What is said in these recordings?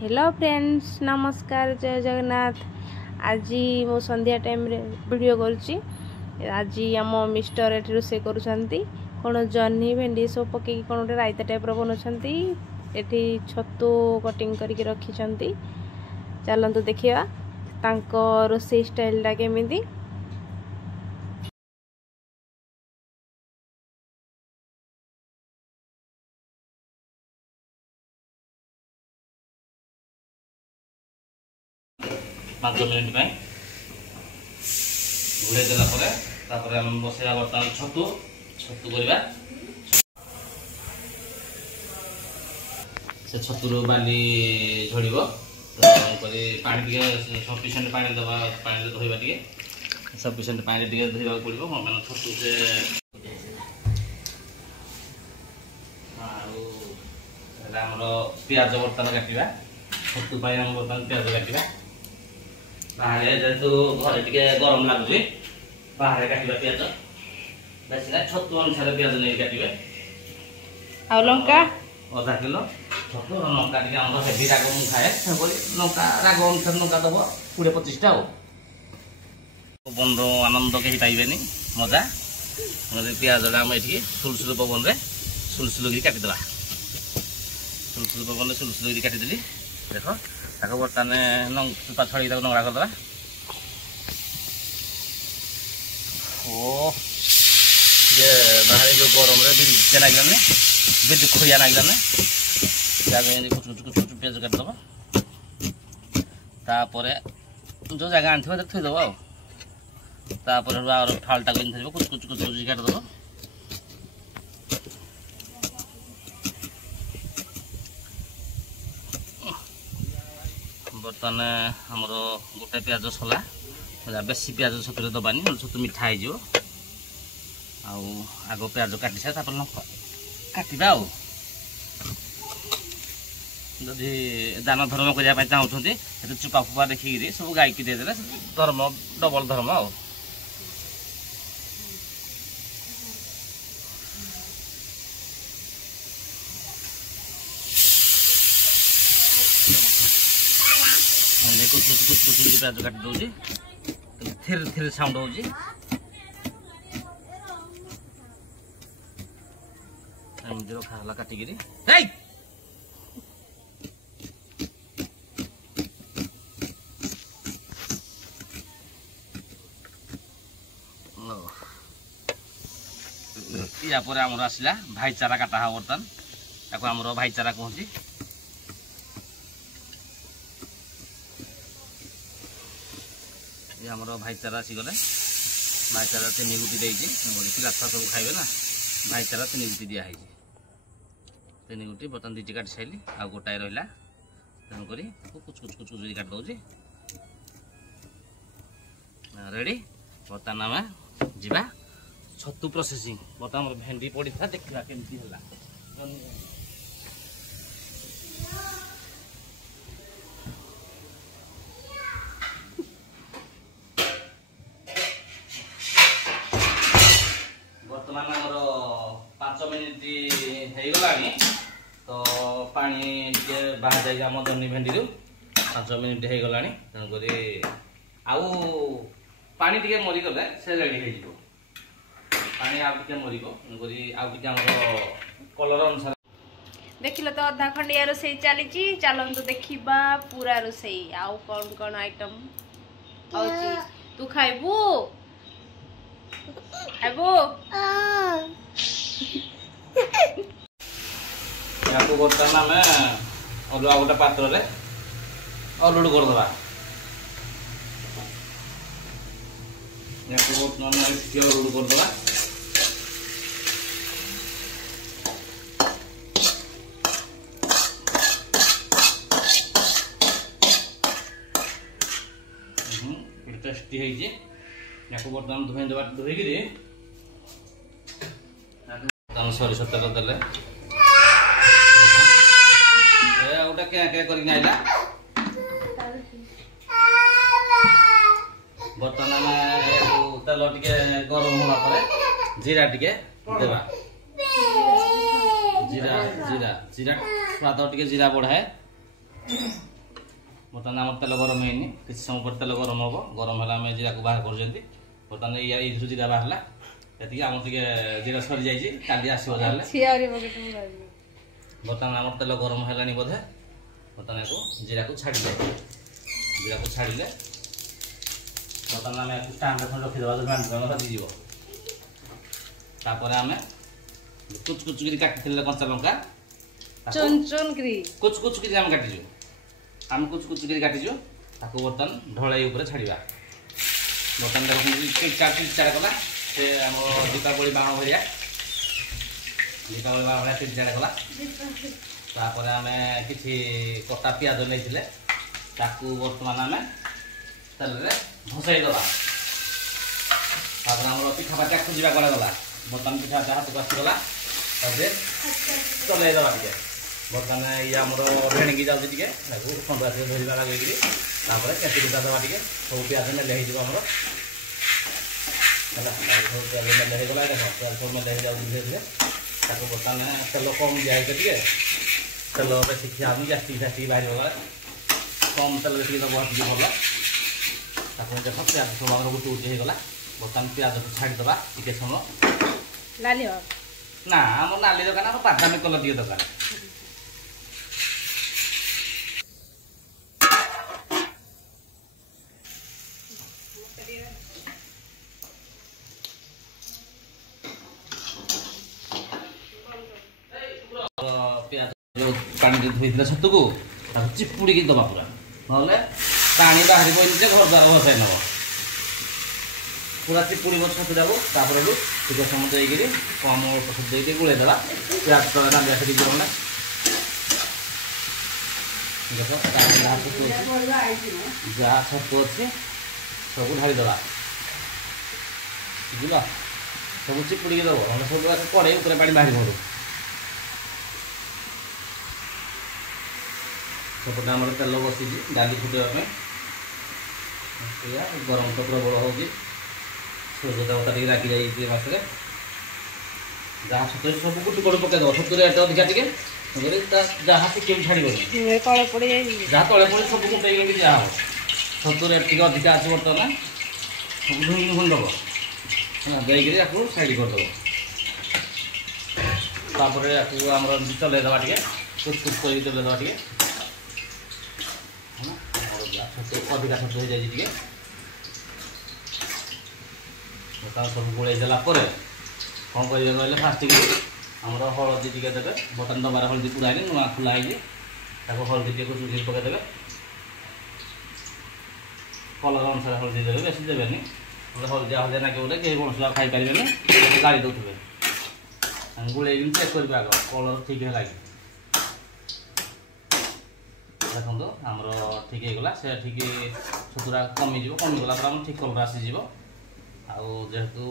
Hello friends नमस्कार जय जगन्नाथ। आज मो संध्या टाइम रे वीडियो करुच्ची। आज आम मिस्टर एटी रोषे करुँच कौन जह्नी भेंडी सब पकई कौन गोटे रायता टाइप बनाऊँ। एटी छतु कटिंग करके रखिंट। चलतु देखा रोषे स्टाइलटा केमिति। पाँच मिनिट घोड़े देला आम बसैया बर्तमान छतु छतु करवा से छतुर बाली झड़ पानी सफिसीयंट पानी दबा पानी धोवा टे सफिसीयंट पानी धोवा पड़ो मैंने छतु से प्याज बर्तमान काटा छतु बर्तमान प्याज काटा बाहर जेहतु घरे टे गरम लगुच बाहर काटा प्याज बेस छतु अनुसार प्याज नहीं काटे आ लंका अधा किलो छतु लंका टे हेवी राग मुझे खाए लंका राग अनुसार लंका दब 20-25टा पवन आनंद कहीं पाइबे मजा प्याज आम ये सुलसुल पवन में सुलसुल काटिदेवा सुलसुल पवन सुलसुल काटिदेली देख ताको बर्तमान चुपा छड़ी नंगरा करदे बाहर जो गरम बिल्कुल लगे बिल्कुल खोया लगे कुछ कुछ कुछ कुछ पेज काटिदेव जो जगह आनी थोदेव फालटा कर कुछ कुछ कुछ कुछ काटिदेव बर्तमान आमर गोटे प्याज सला बेसी प्याज छतु दबानी छतु मिठा हो आग प्याज काटी सारे काटा जदि दान धर्म करने चाहते चुपा फुपा देखिए सब गाई की देदेले धर्म डबल धर्म कुछ कुछ कुछ कुछ प्याज काटी दौर थिर थिर साउंड हो रखा काटिकी या आमर आसला भाईचारा काटा हाँ बर्तमान ताको आमर भाईचारा कहती आमर भाईचारा आसीगले भाईचारा 3 गुटी पिला छुआ सब खाइबे ना भाईचारा 3 गुटी दिखाई 3 गुटी बर्तमान 2टी काटी साइली आ गोटाए रहा तेणुक कुछ कुछ कुछ कुछ काट दौर रेडी बर्तमान आम जा छतु प्रोसेसिंग बर्तमान भेंडी पड़ी था देखा केमती है बर्तमान आमर 5 मिनिट हो गला तो पानी टे बाहर जाए आम जन्नी भेंडी 5 मिनिट हो गला तेणुक आउ पानी टे मरीगले से रेडी हो पानी आगे मर कलर अनुसार देख लो तो अधा खंडिया रोषे चली चलतु देखा पूरा रोषे आउ कौन कौन आइटम तू खाइबू खाइबू बर्तमान आम अलुआ गोटे पात्र में अलुड़ करदे बर्तमान अलुड़ करदे टेस्टी है बर्तमान धोई देवा धोईकि सरिष तेल देले गोटे क्या करना बर्तमान तेल टे गरम होला जीरा टे देवा जीरा जीरा जीरा स्वाद टे जीरा बढ़ाए बर्तमान आम तेल गरम है किसी समय पर तेल गरम हम गरम है आम जीरा को बाहर कर बर्तमान ये जीरा बाहर ये आम टे जीरा सरी जाइए काली आसो बर्तमान आम तेल गरम है बोधे बर्तमान को जीरा को छाड़ी जीरा को छाड़िले बर्तमान आम स्टांड रखीदे भाजीज तापर आम कुच कुच कर काटी कंचा लंका कुच कुच कर काटिजु आम कुच कुच कर काटिजु ताको बर्तमान ढलाई उपर छाड़िबा बर्तमान चिड़चाड़ कला से आम दीपावली बाण भाया दीपावली बाण भाया चिड़चाड़ कला तापर आम किसी कटा पियाज नहीं ताकू बर्तमान आम तेल भसई दवा तापर आम पिठा पाचा खोजा गला बर्तमान पिठा हाथ को आसीगला चल टे बर्तमान ये आम भेणिकी जाऊँगी टे खंड आस धरवा लगे केटी कुटा दवा टे सब पिज मेले होमर सब पिज मेले होगा देख पिज सब मेले हो धीरे धीरे बर्तमान तेल कम दिखाई टे तेल बेसी खिया गैस्ट्रिक फैस्ट्रिक बाहर गला कम तेल बेसिक दब टे भल देख पिज सब आम गुटी गुटी होगा बर्तमान पिज को छाड़ीदे टे समय ना आम नाली दरकार बादामी कलर टे दरकार प्याज जो पानी धोई छतु को चिपुड़ी दबा पूरा ना पानी बाहर घर द्वार भसाई नब पूरा चिपुड़ छतुटा को टे समय देकर कम दे गुड़ेदेवा प्याज तला डाली आस जीवन देख जहाँ छतु अच्छे सब ढालीदे बुझल सब चिपुड़ी दब सब कड़े पानी बाहर घर सेपटे आम तेल बसी डाली फुटाइवाई गरम तो प्रबल हो सूर्य देवता टे रागी जाइए मसरे जहाँ छतु सब गुटी पड़ पकईद छतु रेट अधिका टे जहाँ टिके छाड़ जहाँ तले पड़े सब गुटे जहाँ छतु रेट टे अधिका अच्छे बर्तमान सब धुई धुई दब देकर साइड करदे आम चलईदे टे कुछ कुछ कर चलईदे टे अधिका छतु हो जाए सब गोल देलापर कौन करेंगे फास्ट आमर हलदी टे देवे बर्तमान डबार हलदी पूरा नुआ खोला हलदी टे चुली पकईदे कलर अनुसार हलदी देवे बेसी देवेनि हलदिया हलदिया नागे बोले कहीं मसला खाई पारे गाड़ी दौथे गोल चेक करेंगे आग कलर ठीक है देखो आमर ठीक होगा से ठीक छतुरा कमिज कमिगला आम ठीक कलर आसीज जेहेतु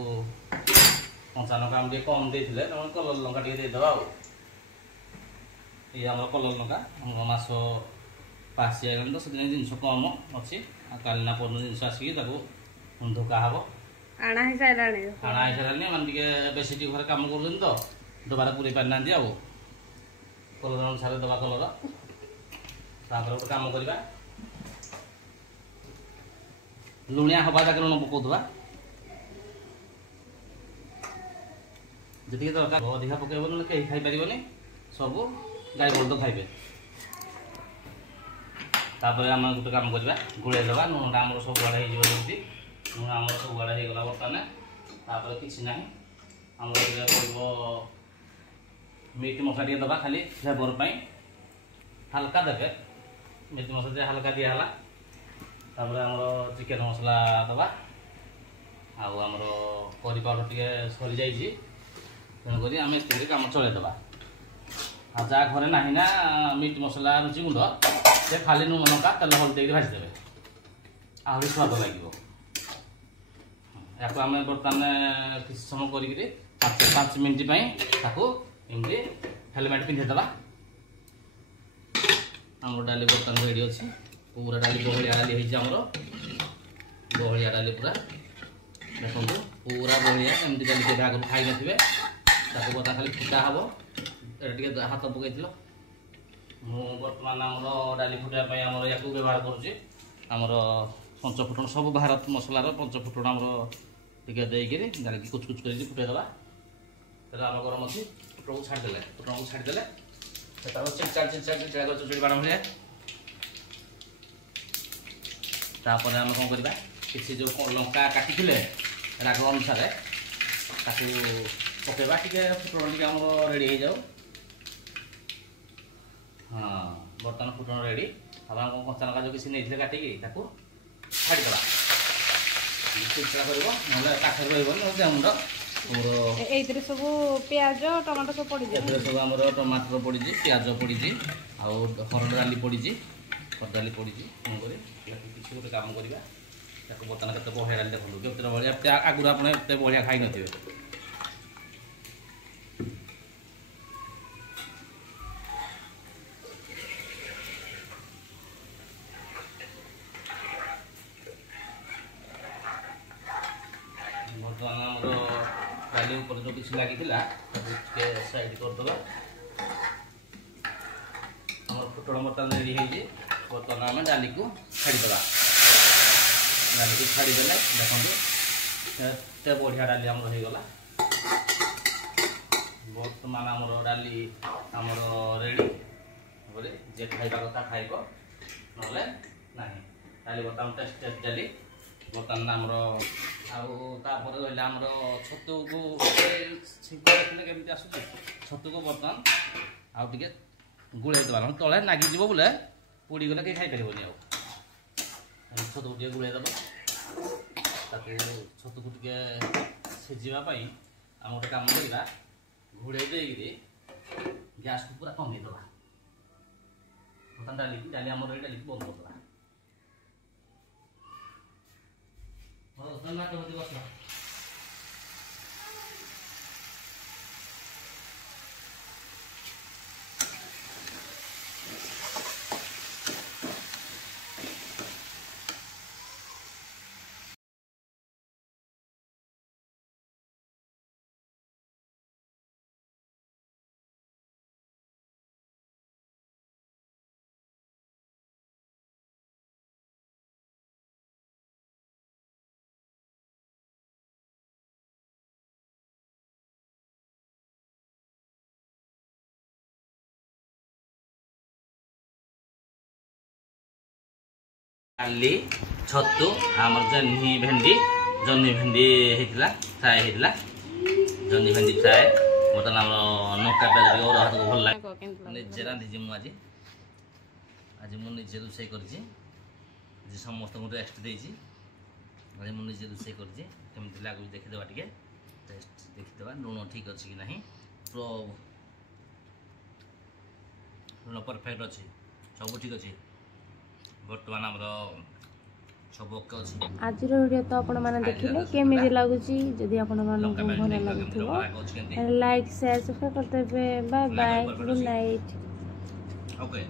कंचा लंका आम कम देते कलर लंका देदेवा ये आम कलर लंका मास पासी आगे तो से जिन कम अच्छी कालीना पर जिन आसिक धोका हम आना ही सारे मैंने बेस घर कम कर तो डबार पूरे पारि ना कलर अनुसार दबा कलर गोटे कम करवा लुणिया हवा जाके लुण पकौवा जी दरकार अधिका पकड़ ना कहीं खाई पार सब गाई बलद खाइबे तापर आम गोटे कम करवा गुड़ेदेवा लुणटा आम सब आड़े होती लुण आम सब आड़े होगा बर्तमान किसी ना आम मीट मसला टे दबा खाली फ्लेवर हल्का देवे मीट मसला हल्का दिहला तापर आम चिकेन मसला दबा आमर करी पाउडर टे सरी जाइए तेणुक आम ये कम चलईदे जहाँ घरे ना ना मीट मसला रुचि गुंड से खाली नुन लंका तेल हल्दी भाजीदे आहरी स्वाद लगे या बर्तमान किसी समय कर 5 मिनट एमती हेलमेट पिंधेदे आम डाली बर्तमान रेडी अच्छी पूरा डाली बहलिया डाली आमर बहलिया डाली पूरा देखो पूरा बहलिया एमती डाली के आगे खाई नथिबे ताको बता खाली फुटा हम टे हाथ पकई ମୁଁ ବର୍ତ୍ତମାନ ଆମର ଡାଲି ଫୁଟାଇବା ପାଇଁ ଆମର ୟାକୁ ବ୍ୟବହାର କରୁଛି ଆମର ପଞ୍ଚ ଫୁଟଣ ସବୁ ଭାରତ ମସଲାର ପଞ୍ଚ ଫୁଟଣ ଆମର ଟିକେ ଦେଇକିରି ଡାଲିକି କୁଚ କୁଚ କରିକି ଫୁଟାଇଦେବା। ତେଲ ଆମ ଗରମ ଅଛି ଫୁଟଣକୁ ଛାଡ଼ିଦେଲେ ସେଟାକୁ ଚିଡ଼ଚାଡ଼ କରି ଚୁଚୁଡ଼ି ବାଣ ଭଳିଆ। ତାପରେ ଆମେ କ'ଣ କରିବା କିଛି ଯେଉଁ ଲଙ୍କା କାଟିଥିଲେ ରାଗ ଅନୁସାରେ ତାକୁ ପକାଇବା। ଟିକେ ଫୁଟଣ ଟିକେ ଆମର ରେଡ଼ି ହେଇଯାଉ। ହଁ ବର୍ତ୍ତମାନ ଫୁଟଣ ରେଡ଼ି। ଆପଣ କ'ଣ କଞ୍ଚା ଲଙ୍କା ଯେଉଁ କିଛି ନେଇଥିଲେ କାଟିକି ତାକୁ ଛାଡ଼ିଦେବା। ଚିଡ଼ଚିଡ଼ା କରିବ ନହେଲେ କାଠରେ ରହିବନି ନହେଲେ ଦେହ ମୁଣ୍ଡ। ଆମର ଏଇଥିରେ ସବୁ ପିଆଜ ଟମାଟୋ ସବୁ ପଡ଼ିଛି। ଏଥିରେ ସବୁ ଆମର ଟମାଟର ପଡ଼ିଛି, ପିଆଜ ପଡ଼ିଛି, ଆଉ ହରଡ଼ ଡାଲି ପଡ଼ିଛି, ତେଣୁକରି କିଛି ଗୋଟେ କାମ କରିବା। ତାକୁ ବର୍ତ୍ତମାନ କେତେ ବଢ଼ିଆ ଡାଲି ଦେଖନ୍ତୁ, କେତେ ବଢ଼ିଆ। ଆଗରୁ ଆପଣ ଏତେ ବଢ଼ିଆ ଖାଇନଥିବେ। ବର୍ତ୍ତମାନ ଆମର ଡାଲି ଉପରେ ଯେଉଁ କିଛି ଲାଗିଥିଲା ତାକୁ ଟିକେ ସାଇଡ଼ କରିଦେବା। ଆମର ଫୁଟଣ ବର୍ତ୍ତମାନ ରେଡ଼ି ହେଇଛି। ବର୍ତ୍ତମାନ ଆମେ ଡାଲିକୁ ଛାଡ଼ିଦେବା। ଡାଲିକୁ ଛାଡ଼ିଦେଲେ ଦେଖନ୍ତୁ କେତେ ବଢ଼ିଆ ଡାଲି ଆମର ହେଇଗଲା। ବର୍ତ୍ତମାନ ଆମର ଡାଲି ଆମର ରେଡ଼ି। ତାପରେ ଯେ ଖାଇବା କଥା ଖାଇବ ନହେଲେ ନାହିଁ। ଡାଲି ବର୍ତ୍ତମାନ ଟେଷ୍ଟ ଡାଲି ବର୍ତ୍ତମାନ ଆମର। ଆଉ ତାପରେ ରହିଲା ଆମର ଛତୁକୁ ଛିଙ୍କ ଦେଖିଲେ କେମିତି ଆସୁଛି। ଛତୁକୁ ବର୍ତ୍ତମାନ ଆଉ ଟିକେ ଗୁଳେଇ ଦେବା, ନହେଲେ ତଳେ ନାଗିଯିବ ବୋଲେ ପୋଡ଼ିଗଲେ କେହି ଖାଇପାରିବନି। ଆଉ ଛତୁକୁ ଟିକେ ଗୁଳେଇ ଦେବା। ତାକୁ ଛତୁକୁ ଟିକେ ସିଝିବା ପାଇଁ ଆମେ ଗୋଟେ କାମ କରିବା, ଘୋଡ଼େଇ ଦେଇକିରି ଗ୍ୟାସ୍କୁ ପୁରା କମେଇ ଦେବା। ବର୍ତ୍ତମାନ ଡାଲି ଆମର ଏଇ ଡାଲିକୁ ବନ୍ଦ କରିଦେବା। ବସ ଡାଲି ଛତୁ ଆମର ଜହ୍ନି ଭେଣ୍ଡି ହେଇଥିଲା, ଫ୍ରାଏ ହେଇଥିଲା। ଜହ୍ନି ଭେଣ୍ଡି ଫ୍ରାଏ ବର୍ତ୍ତମାନ ଆମର ନକା ପିଆଜ ଟିକେ ଅରୁଆ ଭାତକୁ ଭଲ ଲାଗେ। ନିଜେ ରାନ୍ଧିଛି ମୁଁ ଆଜି ମୁଁ ନିଜେ ରୋଷେଇ କରିଛି। ଆଜି ସମସ୍ତଙ୍କୁ ରେଷ୍ଟ ଦେଇଛି। ଆଜି ମୁଁ ନିଜେ ରୋଷେଇ କରିଛି। କେମିତି ଲାଗୁଛି ଦେଖିଦେବା, ଟିକେ ଟେଷ୍ଟ ଦେଖିଦେବା। ଲୁଣ ଠିକ୍ ଅଛି କି ନାହିଁ। ଲୁଣ ପରଫେକ୍ଟ ଅଛି, ସବୁ ଠିକ୍ ଅଛି। ବର୍ତ୍ତମାନ ଆମର ସବୁ ଓକେ ଅଛି। ଆଜିର ଭିଡ଼ିଓ ତ ଆପଣମାନେ ଦେଖିଲେ କେମିତି ଲାଗୁଛି। ଯଦି ଆପଣମାନଙ୍କୁ ଭଲ ଲାଗୁଥିବ ଲାଇକ୍ ସେୟାର ସବସ୍କ୍ରାଇବ୍ କରିଦେବେ। Bye bye, good night. Okay.